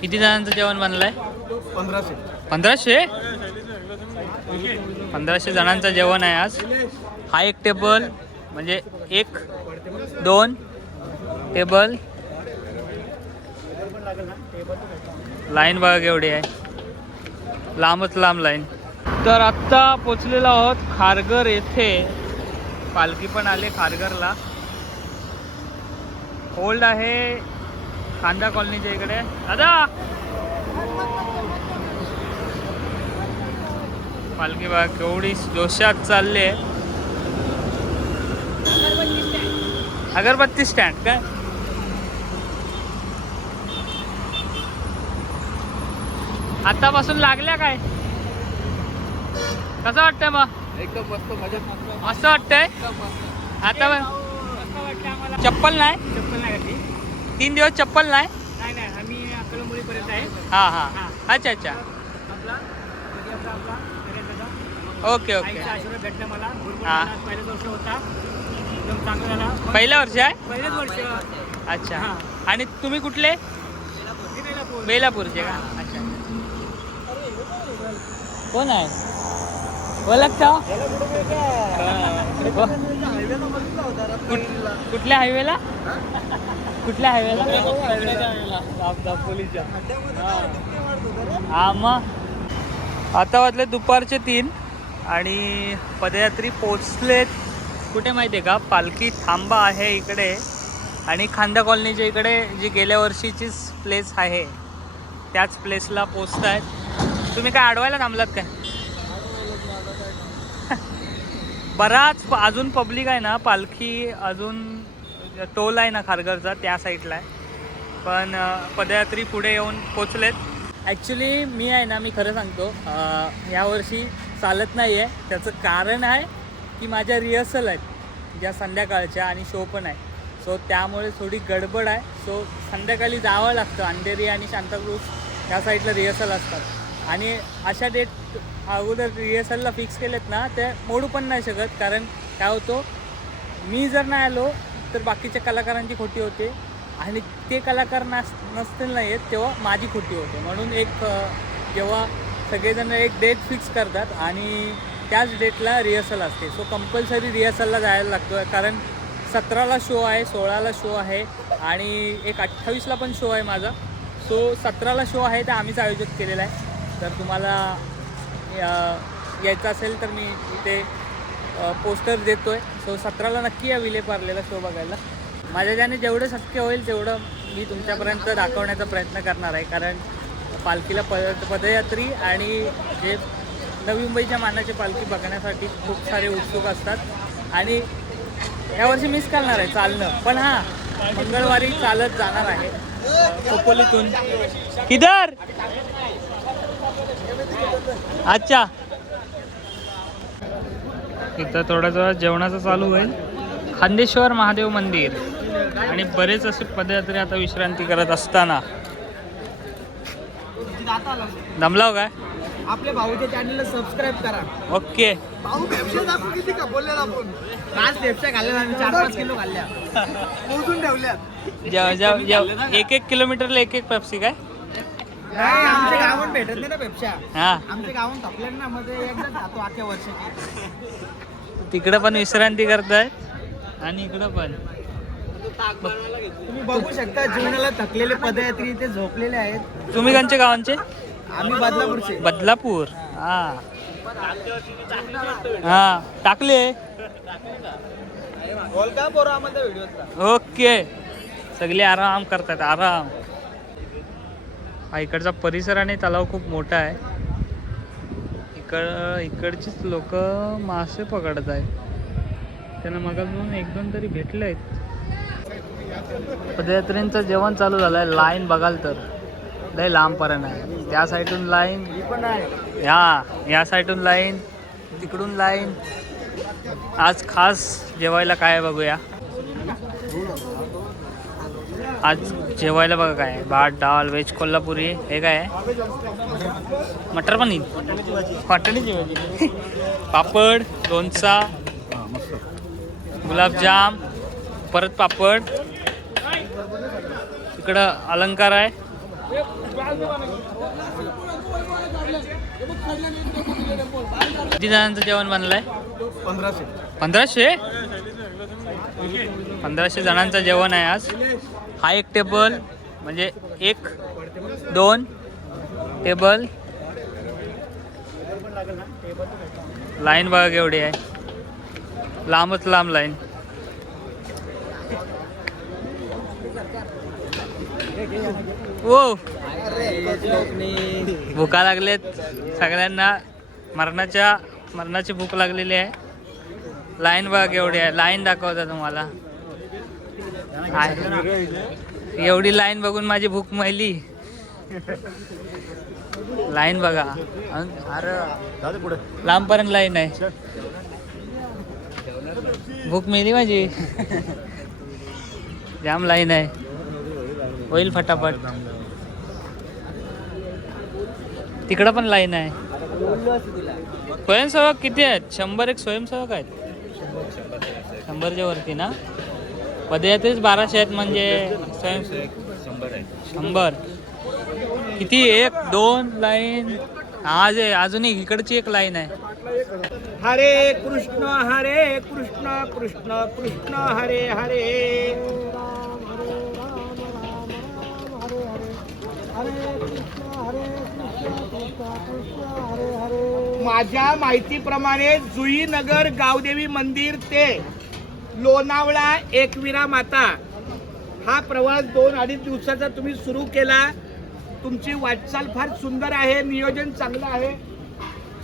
किती जणांचं जेवण बनलंय? पंधराशे. पंधराशे? पंधराशे जणांचं जेवण आहे आज. हा एक टेबल म्हणजे एक दोन टेबल. लाईन बघा केवढी आहे. लांबच लांब लाईन. तर आत्ता पोचलेलो आहोत खारघर येथे. पालखी पण आले खारघरला. होल्ड आहे. खांदा कॉलनीच्या इकडे. दादा पालखी बघा केवढी जोशात चालली आहे अगरबत्ती स्टँड काय? आतापासून लागल्या काय? कसं वाटतंय मग एकदम मस्त मजा असं वाटतंय? आता. चप्पल नाही? चप्पल नाही घातली. तीन दिवस चप्पल नाही? नाही नाही आम्ही कळंबोलीपर्यंत आहे. हा हा. अच्छा अच्छा. आपला ओके ओके. आशीर्वाद भेटला मला. हा. पहिलाच वर्ष होता. एकदम चांगला झाला. पण पहिल्या वर्षी आहे? पहिलेच वर्ष. अच्छा. हा. आणि तुम्ही कुठले. बेलापूरचे का? अच्छा कोण आहे? ओळखता? कुठल्या हायवेला कुठल्या हायवेला हा मग. आता वाजले दुपारचे तीन आणि पदयात्री पोचलेत कुठे माहिती आहे का? पालखी थांबा आहे इकडे आणि खांदा कॉलनीच्या इकडे जी गेल्या वर्षीचीच प्लेस आहे त्याच प्लेसला पोचत आहेत तुम्ही काय अडवायला थांबलात काय? बराच प- अजून पब्लिक आहे ना पालखी अजून टोल आहे ना खारघरचा त्या साईडला आहे. पण पदयात्री पुढे येऊन पोचलेत ॲक्च्युली मी आहे ना मी खरं सांगतो यावर्षी चालत नाही आहे त्याचं कारण आहे की माझ्या रिहर्सल आहेत ज्या संध्याकाळच्या आणि शो पण आहे. सो त्यामुळे थोडी गडबड आहे. सो संध्याकाळी जावं लागतं. अंधेरी आणि सांताक्रूज ह्या साईडला रिहर्सल असतात. आणि अशा डेट अगोदर रिहर्सलला फिक्स केलेत ना ते मोडू पण नाही शकत. कारण काय होतं मी जर नाही आलो तर बाकीच्या कलाकारांची खोटी होते. आणि ते कलाकार नस नसतील नाही आहेत तेव्हा माझी खोटी होते. म्हणून एक जेव्हा सगळेजण एक डेट फिक्स करतात आणि त्याच डेटला रिहर्सल असते. सो कंपल्सरी रिहर्सलला जायला लागतो. कारण सतराला शो आहे सोळाला शो आहे आणि एक अठ्ठावीसला पण शो आहे माझा. सो सतराला शो आहे तर आम्हीच आयोजित केलेला आहे. तर तुम्हाला या- यायचं असेल तर मी इथे पोस्टर देतो आहे सो सतराला नक्की या विले पार्लेला शो बघायला माझ्या ज्याने जेवढं शक्य होईल तेवढं मी तुमच्यापर्यंत दाखवण्याचा प्रयत्न करणार आहे कारण पालखीला पद पदयात्री आणि जे नवी मुंबईच्या मानाची पालखी बघण्यासाठी खूप सारे उत्सुक असतात आणि यावर्षी मिस करणार आहे चालणं पण हां मंगळवारी चालत जाणार आहे खोपोलीतून किधर अच्छा. इथं थोडासा जेवणाचं चालू होईल. खांदेश्वर महादेव मंदिर. आणि बरेच असे पदयात्री आता विश्रांती करत असताना. दमलाव काय? आपल्या भाऊच्या चॅनलला सबस्क्राईब करा. ओके. भाऊ दाखवू किती का? बोलले आपण. आज पेप्स्या खाल्ल्या आम्ही चार पाच किलो खाल्ल्या. मोजून जेव एक एक किलोमीटरला एक एक पेप्सी काय? नाही आमच्या गावात भेटत नाही ना हां. आमच्या गावात ना मध्ये एकदा अख्ख्या वर्षाची. तिकडं पण विश्रांती करतायत आणि इकडं पण. तुम्ही बघू शकता जीवनाला थकलेले पदयात्री इथे झोपलेले आहेत. तुम्ही कोणच्या गावांचे? आम्ही बदलापूरचे. बदलापूर. हा. हा. टाकले. ओके. सगळे आराम करतात आराम. हा इकडचा परिसर आणि तलाव खूप मोठा आहे. इकड इकडचीच लोक मासे पकडत आहेत. त्यांना मगाजून एक दोन तरी भेटले आहेत. पदयात्रेंचं जेवण चालू झालं आहे लाईन बघाल तर. लय लांबपर्यंत आहे. त्या साईडून लाईन. पण आहे ह्या या साईडून लाईन. तिकडून लाईन. आज खास जेवायला काय आहे बघूया? आज जेवायला बघा काय. भात डाळ व्हेज कोल्हापुरी हे काय? आहे मटर पनीर. वाटणीची भाजी पापड लोणचा गुलाबजाम परत पापड. इकडं अलंकार आहे. किती जणांचं जेवण बनलंय? पंधराशे. पंधराशे? पंधराशे जणांचं जेवण आहे आज. हा एक टेबल म्हणजे एक दोन टेबल. लाईन बघा एवढी आहे. लांबच लांब लाईन. ओ भुका लागलेत सगळ्यांना. मरणाच्या मरणाची भूक लागलेली आहे. लाईन बघा एवढी आहे. लाईन दाखवता तुम्हाला. एवढी लाईन बघून माझी भूक मैली. लाईन बघा. अरे पुढे लांबपर्यंत लाईन आहे. भूक मिळली माझी. जाम लाईन आहे. होईल फटाफट. तिकडं पण लाईन आहे. स्वयंसेवक किती आहेत? शंभर एक स्वयंसेवक आहेत. शंभरच्या वरती ना? पदयात्रेच बाराशे आहेत म्हणजे शंभर किती? एक दोन लाईन. आज आहे अजूनही इकडची एक लाईन आहे. हरे कृष्ण हरे कृष्ण कृष्ण कृष्ण हरे हरे. माझ्या माहितीप्रमाणे जुईनगर गावदेवी मंदिर ते लोणावळा एकविरा माता. हा प्रवास दोन अडीच दिवसाचा तुम्ही सुरू केला. तुमची वाटचाल फार सुंदर आहे नियोजन चांगलं आहे.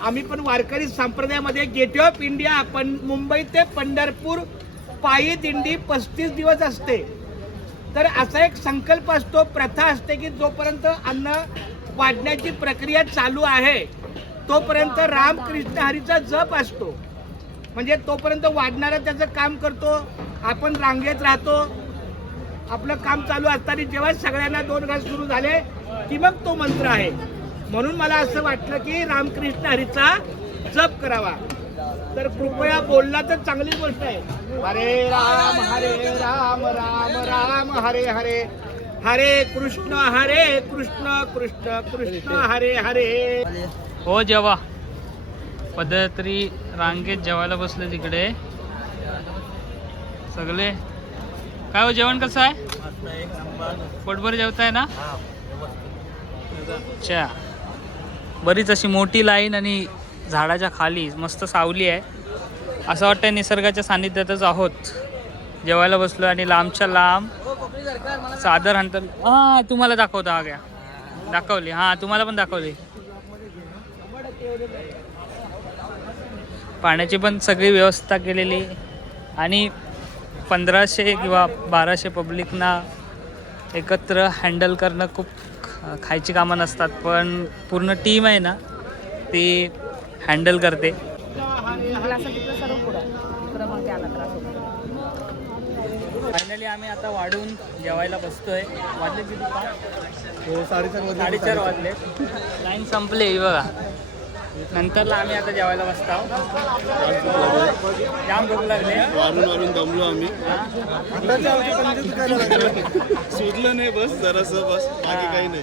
आम्ही पण वारकरी संप्रदायामध्ये गेट ऑफ इंडिया आपण मुंबई ते पंढरपूर पायी दिंडी पस्तीस दिवस असते. तर असा एक संकल्प असतो प्रथा असते की जोपर्यंत अन्न वाढण्याची प्रक्रिया चालू आहे तोपर्यंत रामकृष्ण हरीचा जप असतो. म्हणजे तोपर्यंत वाढणारा त्याचं काम करतो आपण रांगेत राहतो. आपलं काम चालू असताना जेव्हा सगळ्यांना दोन घास सुरू झाले की मग तो मंत्र आहे. म्हणून मला असं वाटलं की रामकृष्ण हरीचा जप करावा. तर कृपया बोलला तर चांगली गोष्ट आहे. हरे राम हरे राम राम राम हरे हरे. हरे कृष्ण हरे कृष्ण कृष्ण कृष्ण हरे हरे. हो जेवा पदयात्री रांगेत जेवायला बसले तिकडे. सगळे. काय हो जेवण कसं आहे? पोटभर जेवताय ना? अच्छा. बरीच अशी मोठी लाईन आणि झाडाच्या खाली मस्त सावली आहे. असं वाटतंय निसर्गाच्या सानिध्यातच आहोत. जेवायला बसलो आणि लांबच्या लांब सादर अंतर हा तुम्हाला दाखवता हा घ्या. दाखवली. हा तुम्हाला पण दाखवली. पाण्याची पण सगळी व्यवस्था केलेली. आणि पंधराशे किंवा बाराशे पब्लिकना एकत्र हँडल करणं खूप खायची कामं नसतात पण पूर्ण टीम आहे ना ती हँडल करते. फायनली आम्ही आता वाढून जेवायला बसतोय. वाजले किती? हो साडेचार वाजले. लाईन संपली बघा. नंतरला आम्ही आता जेवायला बसतो. जाम भूक लागले. वारून वारून दमलो आम्ही. सुटलं नाही बस जरासं बस. बाकी काही नाही.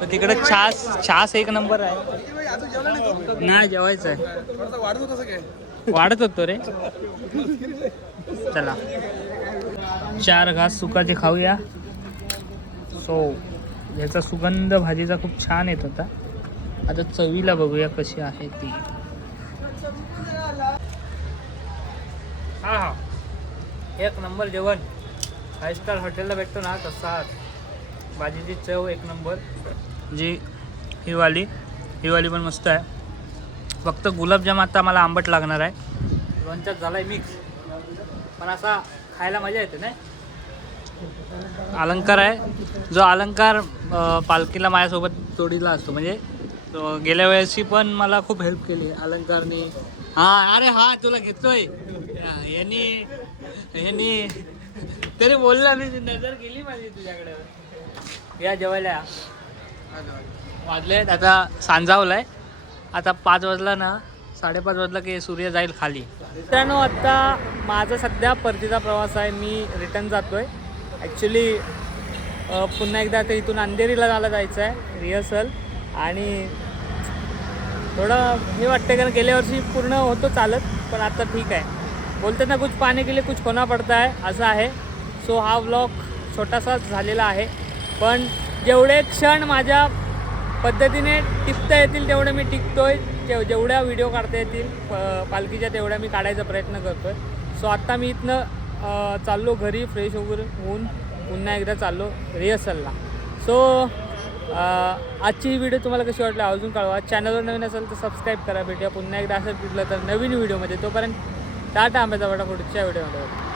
तर तिकडे छास छास एक नंबर आहे. नाही जेवायचं आहे. वाढत होतं काय? वाढत होतो रे. चला. चार घास सुकाचे खाऊया. सो याचा सुगंध भाजीचा खूप छान येत होता. आता चवीला बघूया कशी आहे ती. हा हा. एक नंबर जेवण. फाईव्ह स्टार हॉटेलला भेटतो ना तसा भाजीची चव एक नंबर. जी ही वाली ही वाली पण मस्त आहे. फक्त गुलाबजाम आता मला आंबट लागणार आहे. लोणच्यात झाला आहे मिक्स पण असा खायला मजा येते नाही? अलंकार आहे. जो अलंकार पालखीला माझ्यासोबत जोडीला असतो म्हणजे तो गेल्या वेळेसची पण मला खूप हेल्प केली अलंकारने. हा अरे हा तुला घेतोय. यांनी यांनी तरी बोलला मी नजर गेली माझी तुझ्याकडे. या जेवायला. या. वाजले आता सांजावलाय. आता पाच वाजला ना साडेपाच वाजला की सूर्य जाईल खाली. मित्रांनो आत्ता माझा सध्या परतीचा प्रवास आहे मी रिटर्न जातो आहे ॲक्च्युली पुन्हा एकदा ते इथून अंधेरीला जायला जायचं आहे रिहर्सल आणि थोडं हे वाटतं कारण गेल्या वर्षी पूर्ण होतो चालत पण आता ठीक आहे. बोलते ना कुछ पाने के लिए कुछ खोना पडता है असं आहे. सो हा व्लॉग छोटासाच झालेला आहे. पण जेवढे क्षण माझ्या पद्धतीने टिपता येतील तेवढे मी टिकतोय. जेव जेवढ्या व्हिडिओ काढता येतील प- पालखीच्या तेवढ्या मी काढायचा प्रयत्न करतो आहे सो आत्ता मी इथनं चाललो घरी फ्रेश वगैरे होऊन पुन्हा एकदा चाललो रिहर्सलला सो आजची ही व्हिडिओ तुम्हाला कशी वाटली अजून कळवा. चॅनलवर नवीन असेल तर सबस्क्राईब करा भेटूया पुन्हा एकदा असं भेटलं तर नवीन व्हिडिओमध्ये तोपर्यंत टाटा आंब्याचा वाटा पुढच्या व्हिडिओमध्ये